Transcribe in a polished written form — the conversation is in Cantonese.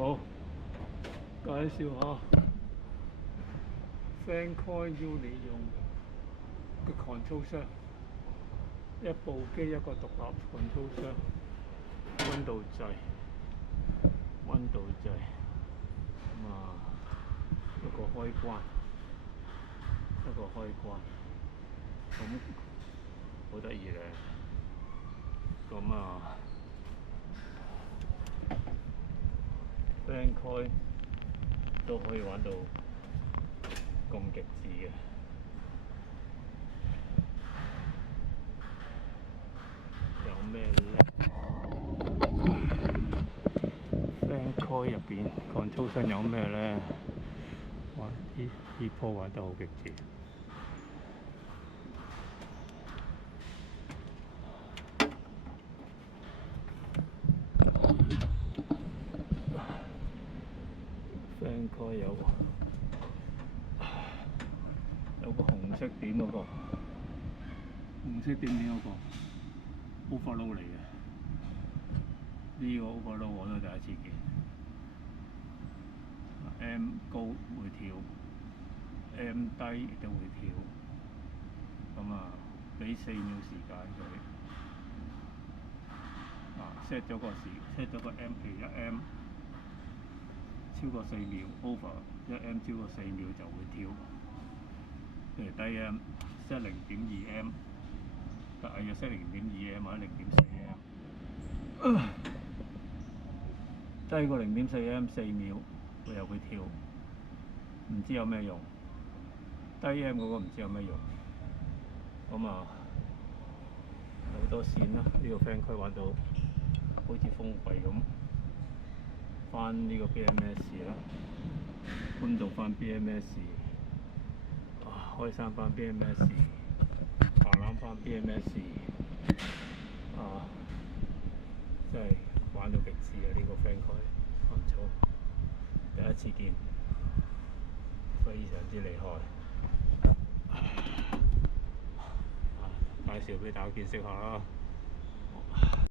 好，介紹下 Fancoin Uni 用嘅 control 箱，一部機一個獨立 control 箱，溫度掣，一個開關，咁好得意咧。咁Fancoin 都可以玩到咁極致嘅。有咩咧？Fancoin 入邊 control 箱有咩咧？哇！呢鋪玩得好極致。Fancoin 有個紅色點嗰個，overload 嚟嘅。呢個 overload 我都第一次見。M 高會跳 ，M 低亦都會跳。咁俾4秒時間佢。set 咗個 M， 譬如1M。超過4秒 over 1M 超過4秒就會跳，譬如低 M set 0.2M， 大約 set 0.2M 或者0.4M， 低過0.4M 4秒佢又會跳，唔知有咩用。低 M 嗰個唔知有咩用。咁好多線啦，呢個 Fancoin玩到好似封閉咁。翻呢個 BMS 啦，搬到翻 BMS， 開山翻 BMS， 爬攬翻 BMS， 真係玩到極致啊！呢個 Fancoin 唔錯，第一次見，非常之厲害。介紹俾大家見識下啦〜